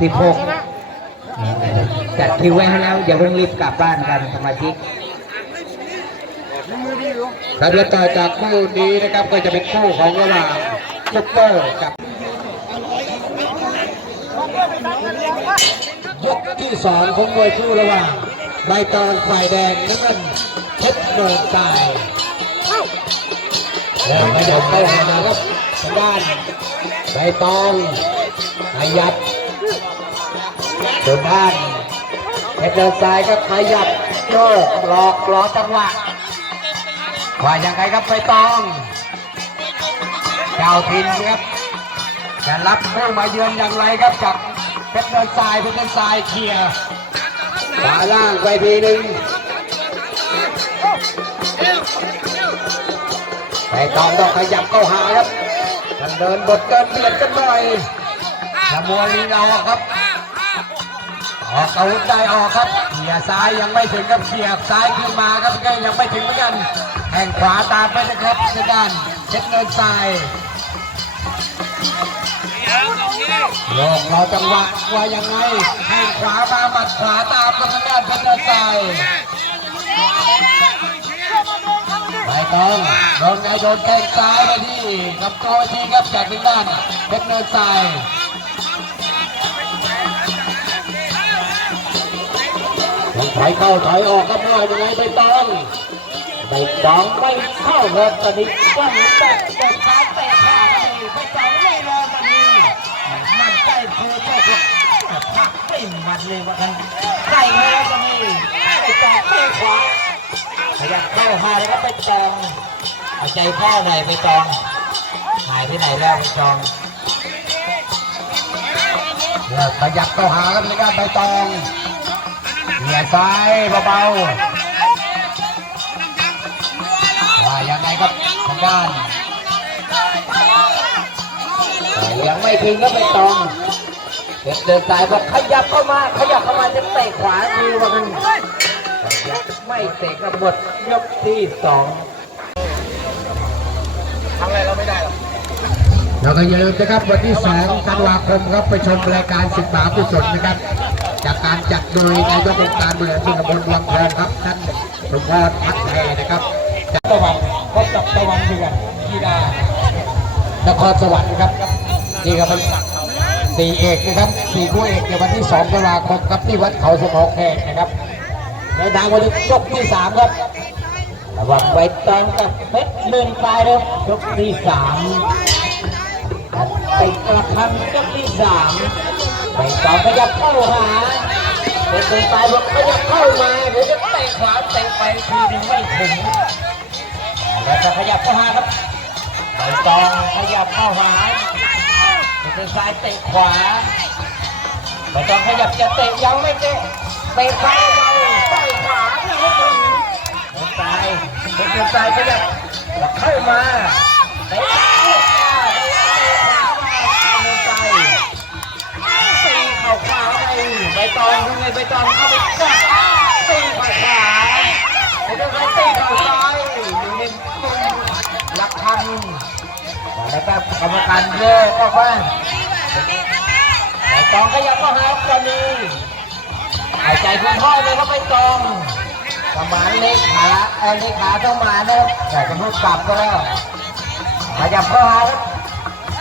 สิบหกจัดคิวไว้ให้แล้วอย่าเพิ่งรีบกลับบ้านกันสมาชิกและเดี๋ยวต่อจากคู่นี้นะครับก็จะเป็นคู่ของระหว่างซุปเปอร์กับยกที่สองของมวยคู่ระหว่างใบตองฝ่ายแดงน้ำเงินเพชรโหนตายแล้วขยับเข้าหาครับทางด้านใบตองขยับ ส่วนด้านเพชรโหนงตายก็ขยับโยกหลอกหลอจังหวะว่ายังไงครับใบตอง เจ้าทินครับจะรับผู้มาเยือนอย่างไรครับจากเพชรเดินทรายเพชรเดินทรายเคลียร์ขวาล่างไปทีหนึ่งไปตองต้องขยับเข้าหาครับมันเดินบทเดินเบียดกันหน่อยขมยลีเราครับ ออกอาวุธได้ออกครับเคลียร์ซ้ายยังไม่ถึงครับเคลียร์ซ้ายขึ้นมาครับก็ยังไม่ถึงเหมือนกันแห่งขวาตามไปนะครับในด้านเพชรเดินทรายโยกรอจังหวะว่ายังไงให้ขวามาหมัดขวาตามกับทางด้านเพชรเดินทรายไปตองโดนไงโดนแทงซ้ายไปที่กับตัวที่ครับจากทางด้านเพชรเดินทราย อยเข้าถอยออกก็ไม่ยังไงไปตองไปตองไม่เข้าครับตอนนี้ก็หนีแต่แต่ขาเตะขาไปตองไม่รอตอนนี้มันใกล้โคโค่พักไม่มันเลยว่านใกล้แล้วตรงนี้ไปต่อไปขวาขยับเข้ามาแล้วก็ไปตองเอาใจพ่อหน่อยไปตองหายไปไหนแล้วไปตองขยับเข้าหาครับในการใบตอง เหยียดซ้ายเบาๆว่ายังไงครับทางด้านแต่ยังไม่ถึงก็ไปตองเด็กเดินสายบอกขยับเข้ามา ขยับเข้ามาจะเตะขวาคือว่ากันขยับไม่เตะกระบดยกที่สองแล้วก็อย่าลืมนะครับวันที่ 2 ธันวาคมครับไปชมรายการสิบหากุศลนะครับ จากการจัดโดยนายกองค์การบริหารส่วนตำบลวังทองครับท่านสมพรพักแพรนะครับจากตะวันพบกับตะวันเดือนกีฬานครสวรรค์ครับนี่ครับเป็นสี่เอกนะครับสี่คู่เอกในวันที่2ธันวาคมครับที่วัดเขาสมอแขกนะครับในทางวันนี้ยกที่สามครับระวังใบตองกับเพชรเลื่อนปลายแล้วยกที่สามไปกระพันยกที่สาม ใบตองขยับเข้าหาเพชรเลื่อนปลายบอกขยับเข้ามาเดี๋ยวจะเตะขวาเตะไปทีนึงไม่ถึงแล้วก็ขยับเข้าหาครับใบตองขยับเข้าหาเพชรเลื่อนซ้ายเตะขวาใบตองขยับจะเตะยังไม่เตะเตะซ้ายเบาเตะขวาที่ไม่ถึงเดินซ้ายเดินซ้ายขยับเข้ามาเตะขวาเตะขวามาเดินซ้าย ตีเข่าขวาไปใบตองทำไงใบตองเข้าไปกัดตีเข่าขวาไอ้เดินซ้ายตีเข่าซ้ายอยู่ในมุมหลักพันแล้วก็กรรมการโยออกมาใบตองขยับเข้าหาตอนนี้หายใจคุณพ่อเลยครับใบตองประมาณเลขาเออเลขาต้องมานะครับแต่จะพูดกลับก็แล้วขยับเข้ามาครับ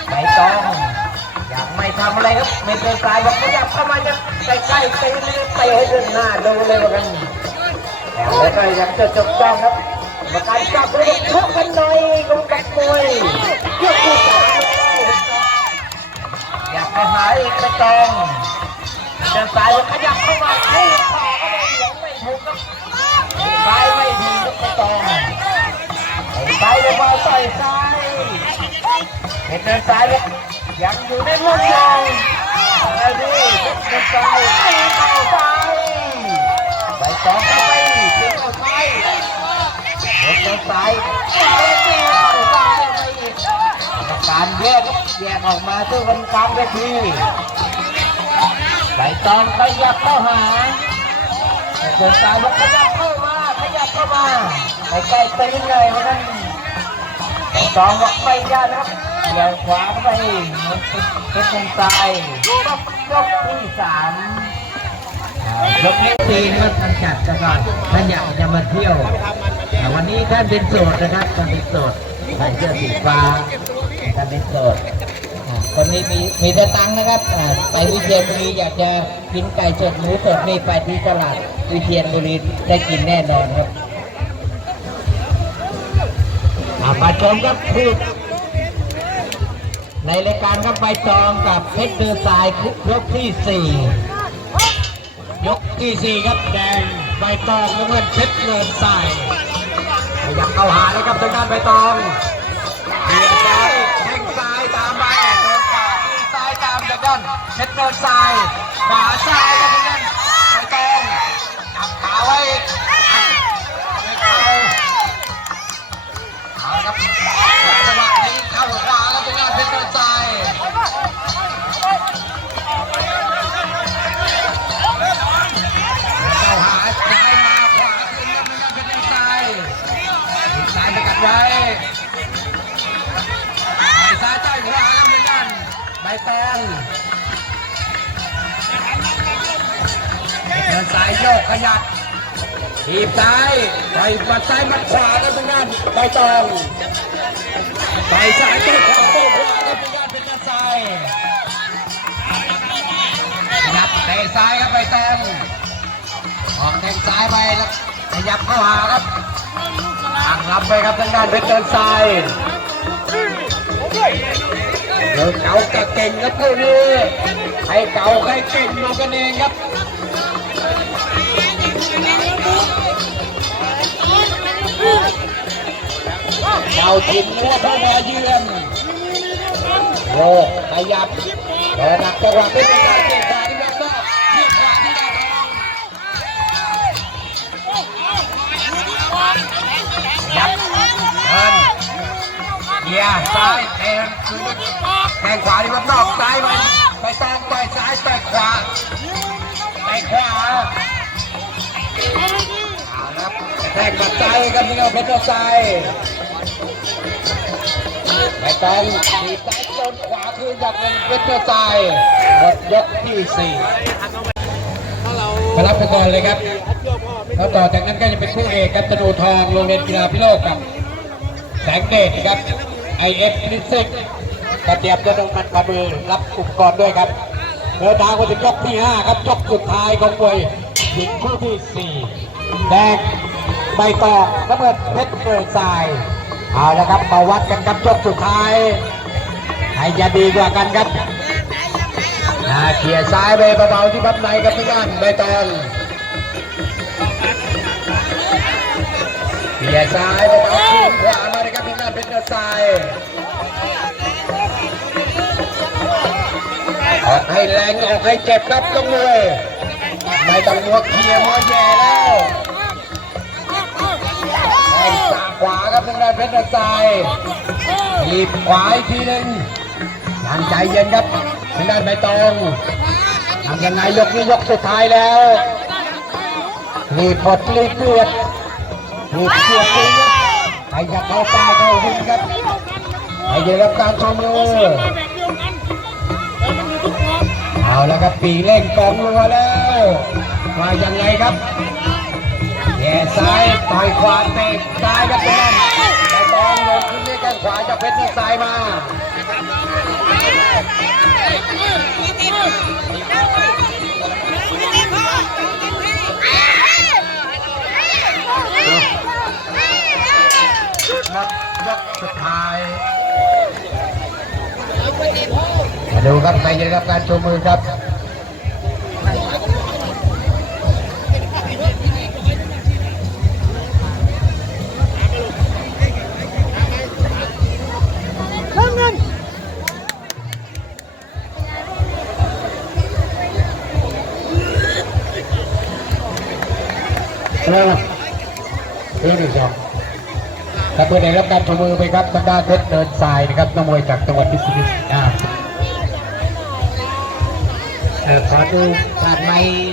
ใบตอง ทำอะไรครับไม่เป็นสายบอกขยับเข้ามาจะใกล้ๆตีเลยไปให้เดินหน้าดูเลยว่ากันแล้วก็อยากจะจบจ้องครับกรรมการจับเลยบอกชกกันหน่อยกรรมการมวยยกที่สามอยากไปหาอีกใบตองเดินสายบอกขยับเข้ามาเอ้ยขอก็ไม่หลงไม่ถูกครับซ้ายไม่ดีลูกไปตองซ้ายลงมาใส่ซ้ายเป็นเดินซ้ายเลย ยังอยู่ในลูกยางอะไรดีเดินซ้ายตีเข่าซ้าไปตองเข้าไปตีเข่าซ้ายเดินซ้ายตีเข่าซ้ายไปอีกการแยกแยกออกมาซึ่งเป็นกลางเวทีใบตองขยับเข้าหาเดินสายบอกขยับเข้ามาขยับเข้ามาไปใกล้ตีนเลยเพราะนั้นสองบอกไม่ยากนะครับ เลี้ยวขวาไปเป็นเป็นซ้ายยกที่สามยกเล็กตีนครับท่านจัดนะครับท่านอยากจะมาเที่ยวแต่วันนี้ท่านเป็นโสดนะครับท่านเป็นโสดใส่เสื้อสีฟ้าท่านเป็นโสดคนนี้มีมีแต่ตังนะครับไปวิเชียรบุรีอยากจะกินไก่สดหมูสดนี่ไปที่ตลาดวิเชียรบุรีได้กินแน่นอนครับมาชมครับคือ ในรายการครับใบตองกับเพชรเดือทรายยกที่สี่ยกที่สี่ครับแดงใบตองน้ำเงินเพชรเดือทรายอยากเข้าหาเลยครับทางด้านใบตองเบียดซ้ายแข้งซ้ายตามไปเดินขวาซ้ายตามจากด้านเพชรเดือทรายขวาซ้ายครับทางด้าน ไว้ไปซ้าจ่ายขวาแล้วเป็นงานใบตองเพชรกระจายโยกขยับทีบซ้ายไปมัดซ้ายมัดขวากันเป็นงานใบตองไปซ้ายต่อยขวาต่อยขวากันเป็นงานเป็นงานซ้ายนับเตะซ้ายครับใบตองออกแทงซ้ายไปแล้วขยับเข้าหาครับ ตั้งรับไปครับทางด้านเพชรเดินซ้ายเดินเก่ากับเก่งครับคู่นี้ใครเก่าใครเก่งดูกันเองครับเจ้าถิ่นมัวเข้ามาเยือนโอ้ขยับเดินหนักจังหวะเป็นการเตะ ขาที่ยับนอกซ้ายไปไปตองไปซ้ายไปขวาไปขวาเอาละครับแทงปัดใจกันนี่ก็เป็นตัวใจไม่ต้องทีซ้ายโดนขวาคืนจากเป็นเพชรใจายหมดยกที่สี่มารับไปก่อนเลยครับแล้วต่อจากนั้นก็จะเป็นคู่เอกครับธนูทองโรงเรียนกีฬาพิโลกกับแสงเดชครับไอเอฟลิซิ กระเตียบจะโดนมันกระบือรับอุปกรณ์ด้วยครับเดินทางมาถึงยกที่ 5 ครับ ยกสุดท้ายของมวยหญิงคู่ที่ 4 แดงใบตองน้ำเงินเพชรเกิดทรายเอาละครับมาวัดกันครับยกสุดท้ายใครจะดีกว่ากันครับเขี่ยซ้ายไปเบาๆที่พับในครับพี่กันใบตองเขี่ยซ้ายเบาๆขวามาเลยครับพี่กันเพชรเกิดทราย ออกให้แรงออกให้เจ็บครับต้องมวยไม่ต้องมัวเขี่ยมัวแย่แล้วแทงสาขวาครับทางด้านเพชรทรายหยีบขวาอีกทีหนึ่งยังใจเย็นครับทางด้านใบตองทำยังไงยกนี้ยกสุดท้ายแล้วรีบปลดรีบเลือดรีบเสียบตีครับใครจะเข้าป้าเข้าวิ่งครับให้ได้รับการชมมือ เอาแล้วครับปีเล่งกองรัวแล้วมายังไงครับแย่ซ้ายต่อยขวาเตะซ้ายครับเพื่อนไอ้บอลโดนขึ้นด้วยแข้งขวาจากเพชรที่ซ้ายมานับยกสุดท้ายมา ดูครับใครจะได้รับการชูมือครับแล้วเรื่องที่สองครับเพื่อได้รับการชูมือไปครับทางด้านเพชรเดินทรายนะครับนักมวยจากจังหวัดพิษณุโลก ขอดูผ่านไมค์